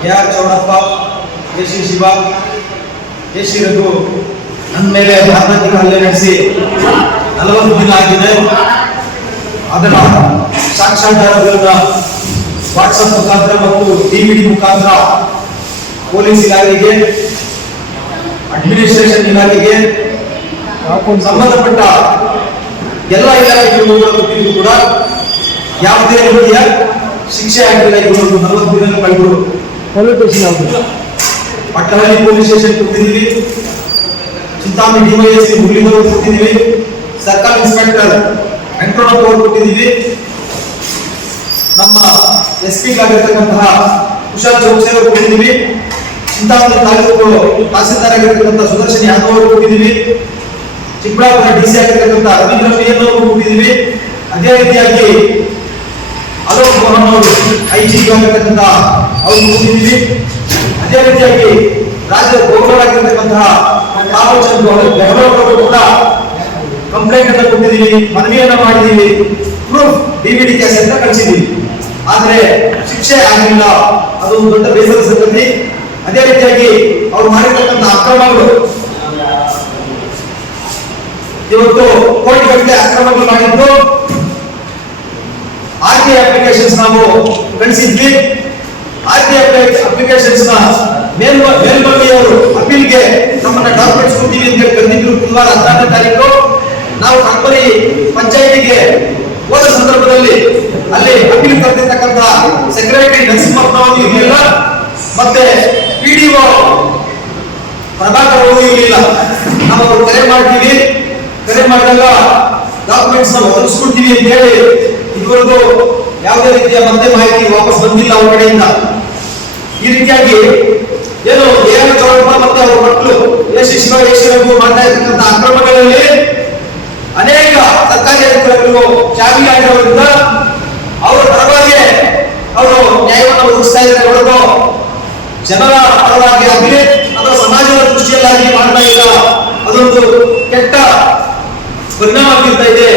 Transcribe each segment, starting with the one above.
K R Chowdappa A C Shiva, A C Raghu ನನ್ನ ಮೇಲೆ ಮಾರಣಾಂತಿಕ ಹಲ್ಲೆ ನಡೆಸಿ ನಲವತ್ತು ದಿನ ಆಗಿದೆ. ಅದರ ಸಾಕ್ಷಾಧಾರಗಳನ್ನ ವಾಟ್ಸಪ್ ಮುಖಾಂತರ ಮತ್ತು ಡಿವಿಡಿ ಮುಖಾಂತರ ಪೊಲೀಸ್ ಇಲಾಖೆಗೆ ಅಡ್ಮಿನಿಸ್ಟ್ರೇಷನ್ ಇಲಾಖೆಗೆ ಸಂಬಂಧಪಟ್ಟ ಎಲ್ಲ ಇಲಾಖೆಗಳಿಗೂ ಕೂಡ ಯಾವುದೇ ರೀತಿಯ ಶಿಕ್ಷೆ ಆಗಿಲ್ಲ ಇವರು ನಲವತ್ತು ದಿನ ಕಳೆದು ಪೊಲೀಸ್ ಸ್ಟೇಷನ್ ಪಟ್ಟಣದಲ್ಲಿ ಪೊಲೀಸ್ ಸ್ಟೇಷನ್ ಕೊಟ್ಟಿದ್ದೀವಿ ಚಿಂತಾಮಣಿ ಡಿವೈಎಸ್ಪಿ ಮುರಳೀಧರ್ ಕೊಟ್ಟಿದ್ದೀವಿ ಸರ್ಕಲ್ ಇನ್ಸ್ಪೆಕ್ಟರ್ ಕಂಟ್ರೋಲ್ ಅವರು ಕೊಟ್ಟಿದ್ದೀವಿ ನಮ್ಮ ಎಸ್ ಪಿ ಆಗಿರ್ತಕ್ಕಂತಹ ಕುಶಾಲ್ ಚೌಕ್ಸಿ ಅವರು ಕೊಟ್ಟಿದ್ದೀವಿ ಚಿಂತಾಮಣಿ ತಾಲೂಕು ತಹಸೀಲ್ದಾರ್ ಆಗಿರ್ತಕ್ಕಂಥ ಸುದರ್ಶನ್ ಯಾದವ್ ಅವರು ಕೊಟ್ಟಿದ್ದೀವಿ ಚಿಕ್ಕಬಳ್ಳಾಪುರ ಡಿ ಸಿ ಆಗಿರ್ತಕ್ಕಂಥ ರವೀಂದ್ರ ಪಿ ಎನ್ ಅವರು ಕೊಟ್ಟಿದ್ದೀವಿ ಅದೇ ರೀತಿಯಾಗಿ ಅಲೋಕ್ ಮೋಹನ್ ಅವರು ಐ ಜಿ ಆಗಿರ್ತಕ್ಕಂಥ ಅವರು ಓದಿದ್ದೀವಿ ಅದೇ ರೀತಿಯಾಗಿ ರಾಜ್ಯದ ಗೌರವರಾಗಿರ್ತಕ್ಕಂತಹ ರಾಹುಲ್ ಚಂದ್ರ ಅವರು ಬೆಂಗಳೂರು ಕೂಡ ಕಂಪ್ಲೇಂಟ್ ಅನ್ನು ಕೊಟ್ಟಿದ್ದೀವಿ, ಮನವಿಯನ್ನ ಮಾಡಿದ್ದೀವಿ. ಪ್ರೂಫ್ ಡಿವಿಡಿ ಕೇಸ್ ಅಂತ ಕಳಿಸಿದ್ದೀವಿ. ಆದರೆ ಶಿಕ್ಷೆ ಆಗಿಲ್ಲ. ಅದೊಂದು ದೊಡ್ಡ ಬೇಸರ ಸಂಗತಿ. ಅದೇ ರೀತಿಯಾಗಿ ಅವ್ರು ಮಾಡಿರ್ತಕ್ಕಂಥ ಅಕ್ರಮಗಳು. ಇವತ್ತು ಕೋಟಿಗಟ್ಟಲೆ ಅಕ್ರಮಗಳು ಮಾಡಿದ್ದು ಆರ್ ಟಿ ಅಪ್ಲಿಕೇಶನ್ಸ್ ನಾವು ಕಳಿಸಿದ್ವಿ. ಆರ್ಟಿ ಅಪ್ಲಿಕೇಶನ್ಸ್ನ ಮೇಲ್ ಮೇಲ್ಮನವಿಯವರು ಅಪೀಲ್ಗೆ ನಮ್ಮನ್ನ ಡಾಕ್ಯುಮೆಂಟ್ಸ್ ಕೊಡ್ತೀವಿ ಅಂತ ಹೇಳಿ ಕರೆದಿದ್ರು ಬುಧವಾರ ಹದಿನಾರನೇ ತಾರೀಕು. ನಾವು ನಮ್ಮಲ್ಲಿ ಪಂಚಾಯಿತಿಗೆ ಹೋದ ಸಂದರ್ಭದಲ್ಲಿ ಅಲ್ಲಿ ಅಪೀಲ್ ಕರೆದಿರ್ತಕ್ಕಂಥ ಸೆಕ್ರೆಟರಿ ನರಸಿಂಹಪ್ಪನವರು ಇರಲಿಲ್ಲ. ಮತ್ತೆ ಪಿಡಿಒ ಪ್ರಭಾಕರ್ ಅವರು ಇರಲಿಲ್ಲ. ನಾವು ಕರೆ ಮಾಡ್ತೀವಿ. ಕರೆ ಮಾಡಿದಾಗ ಡಾಕ್ಯುಮೆಂಟ್ಸ್ ನಾವು ಒದಗಿಸ್ಕೊಡ್ತೀವಿ ಅಂತ ಹೇಳಿ ಇದುವರೆಗೂ ಯಾವುದೇ ರೀತಿಯ ಮತ್ತೆ ಮಾಹಿತಿ ವಾಪಸ್ ಬಂದಿಲ್ಲ ಅವ್ರ ಕಡೆಯಿಂದ. ಈ ರೀತಿಯಾಗಿ ಏನು ಏನ ಚೌಡಪ್ಪ ಮತ್ತೆ ಅವರ ಮಕ್ಕಳು ಎಸ್ ಶಿವ ಯಶರಗು ಮಾಡ್ತಾ ಇರ್ತಕ್ಕಂಥ ಅಕ್ರಮಗಳಲ್ಲಿ ಅನೇಕ ಸರ್ಕಾರಿ ಅಧಿಕಾರಿಗಳು ಶಾಮಿಲಾಗಿರೋದ್ರಿಂದ ಅವರ ಪರವಾಗಿ ಅವರು ನ್ಯಾಯವನ್ನು ಒದಗಿಸ್ತಾ ಇದ್ದಾರೆ ಹೊರತು ಜನರ ಪರವಾಗಿ ಆಗಲಿ ಅಥವಾ ಸಮಾಜದ ದೃಷ್ಟಿಯಲ್ಲಾಗಿ ಮಾಡ್ತಾ ಇಲ್ಲ, ಅದೊಂದು ಕೆಟ್ಟ ಪರಿಣಾಮ ಬೀರ್ತಾ ಇದೆ.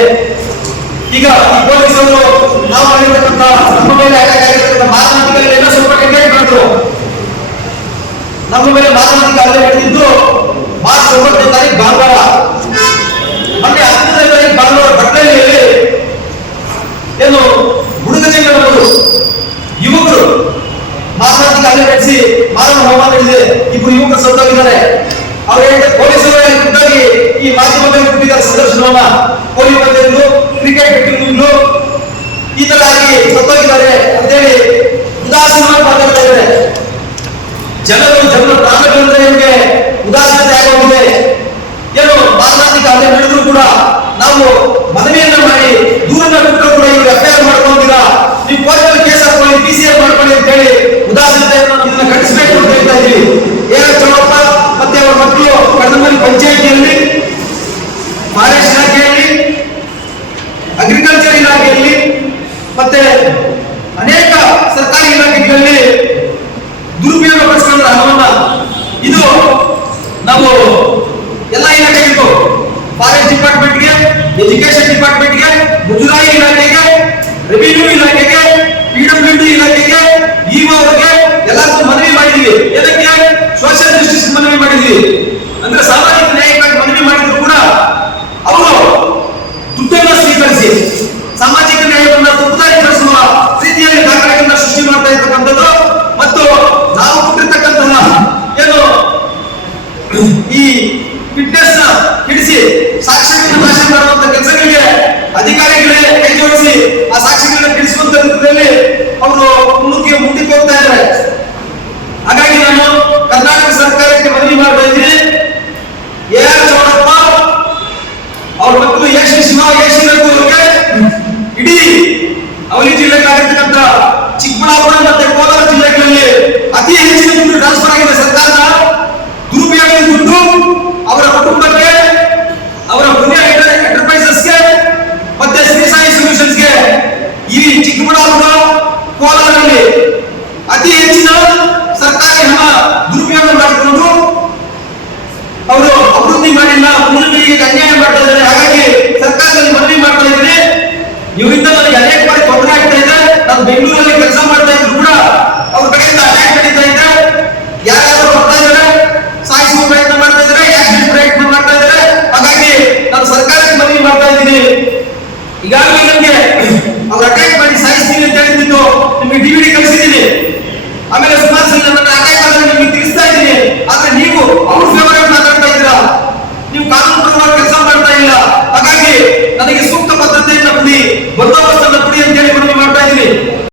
ಈಗ ಈ ಪೊಲೀಸರು ನಾವು ಮಾಡಿರ್ತಕ್ಕಂಥ ನಮ್ಮ ಮೇಲೆ ಆಗಿರ್ತಕ್ಕಂಥ ಮಾರಣಾಂತಿಕಗಳನ್ನೆಲ್ಲ ಸ್ವಲ್ಪ ಕಂಟೆಂಟ್ ಮಾಡಿದ್ರು. ನಮ್ಮ ಮೇಲೆ ಮಾತನಾಡಿಕೆ ಅಲ್ಲೇ ಹಿಡಿದಿದ್ದು ಮಾರ್ಚ್ ಒಂಬತ್ತನೇ ತಾರೀಕು ಭಾನುವಾರ. ಮೊನ್ನೆ ಹತ್ತನೇ ತಾರೀಕು ಭಾನುವಾರ ಘಟನೆಯಲ್ಲಿ ಏನು ಸಂದರ್ಶನವನ್ನ ಪೊಲೀಸ್ ಬಂದಿದ್ರು ಕ್ರಿಕೆಟ್ ಬಿಟ್ಟಿದ್ರು ಈ ತರ ಆಗಿ ಸತ್ತೋಗಿದ್ದಾರೆ ಅಂತೇಳಿ ಉದಾಸೀನ ಮಾತಾಡ್ತಾ ಇದ್ದಾರೆ ಜನರು ಜನರ ಪ್ರಾಣಗಳಂದ್ರೆ ನಿಮಗೆ ಉದಾಸೀನತೆ ಆಗೋಗಿದೆ. ಏನು ಮಾರಣಾಂತಿಕ ಹಲ್ಲೆ ನಡೆದ್ರು ಕೂಡ ನಾವು ಮನವಿಯನ್ನ ಮಾಡಿ ದೂರನ್ನ ಕೊಟ್ಟರು ಕೂಡ ಇವ್ರು ಎಫ್ಐಆರ್ ಮಾಡ್ಕೊಂಡಿಲ್ಲ. ನೀವು ಕೋರ್ಟಲ್ಲಿ ಕೇಸ್ ಹಾಕೊಳ್ಳಿ ಪಿ ಸಿ ಆರ್ ಮಾಡ್ಕೊಳ್ಳಿ ಅಂತ ಹೇಳಿ ಉದಾಸೀನತೆಯನ್ನು ಇದನ್ನ ಅಂತ ಹೇಳ್ತಾ ಇದ್ದೀವಿ ಏನ ಚೌಡಪ್ಪ ಮತ್ತೆ ಅವರ ಮಕ್ಕಳು ಕಡಮಲ್ಲಿ ಪಂಚಾಯತಿಯಲ್ಲಿ ಫಾರೆಸ್ಟ್ ಇಲಾಖೆಯಲ್ಲಿ ಅಗ್ರಿಕಲ್ಚರ್ ಇಲಾಖೆಯಲ್ಲಿ ಮತ್ತೆ ಅನೇಕ ಸರ್ಕಾರಿ ಇಲಾಖೆಗಳಲ್ಲಿ ದುರುಪಯೋಗ ಪಡಿಸ್ಕೊಂಡ್ರ ಹಣವನ್ನ ಇದು ನಾವು ಎಲ್ಲ ಇಲಾಖೆಗಳಿಗೂ ಫಾರೆಸ್ಟ್ ಡಿಪಾರ್ಟ್ಮೆಂಟ್ಗೆ ಎಜುಕೇಶನ್ ಡಿಪಾರ್ಟ್ಮೆಂಟ್ಗೆ, ಮುಜರಾಯಿ ಇಲಾಖೆಗೆ, ರೆವಿನ್ಯೂ ಇಲಾಖೆಗೆ ಚಿಕ್ಕಬಳ್ಳಾಪುರ ಮತ್ತೆ ಕೋಲಾರ ಜಿಲ್ಲೆಗಳಲ್ಲಿ ಅತಿ ಹೆಚ್ಚಿನ ದುಡ್ಡು ಟ್ರಾನ್ಸ್ಫರ್ ಆಗಿದೆ ಸರ್ಕಾರದ. ದುರುಪಯೋಗ ದುಡ್ಡು ಅವರ ಕುಟುಂಬಕ್ಕೆ, ಅವರ ಪುಣ್ಯ ಎಂಟರ್ಪ್ರೈಸಸ್ಗೆ ಮತ್ತೆ ಸೊಲ್ಯೂಷನ್ಸ್ ಸೊಲ್ಯೂಷನ್ಸ್ಗೆ ಈ ಚಿಕ್ಕಬಳ್ಳಾಪುರ, ಕೋಲಾರಲ್ಲಿ ಅತಿ ಹೆಚ್ಚಿನ ಸರ್ಕಾರಿ ಹಣ ದುರುಪಯೋಗ ಮಾಡಿಕೊಂಡು ಅವರು ಅಭಿವೃದ್ಧಿ ಮಾಡಿಲ್ಲ ಮುನ್ನಡೆಗೆ ಮಾಡಿದ್ದೀವಿ ಈಗಾಗಲೇ ನನಗೆ ಅವ್ರ ಅಟ್ಯಾಕ್ ಮಾಡಿ ಸಾಯಿಸ್ತೀನಿ ಅಂತ ಹೇಳಿದ್ದು ನಿಮಗೆ ಡಿವಿಡಿ ಕಳಿಸಿದ್ದೀನಿ. ಆಮೇಲೆ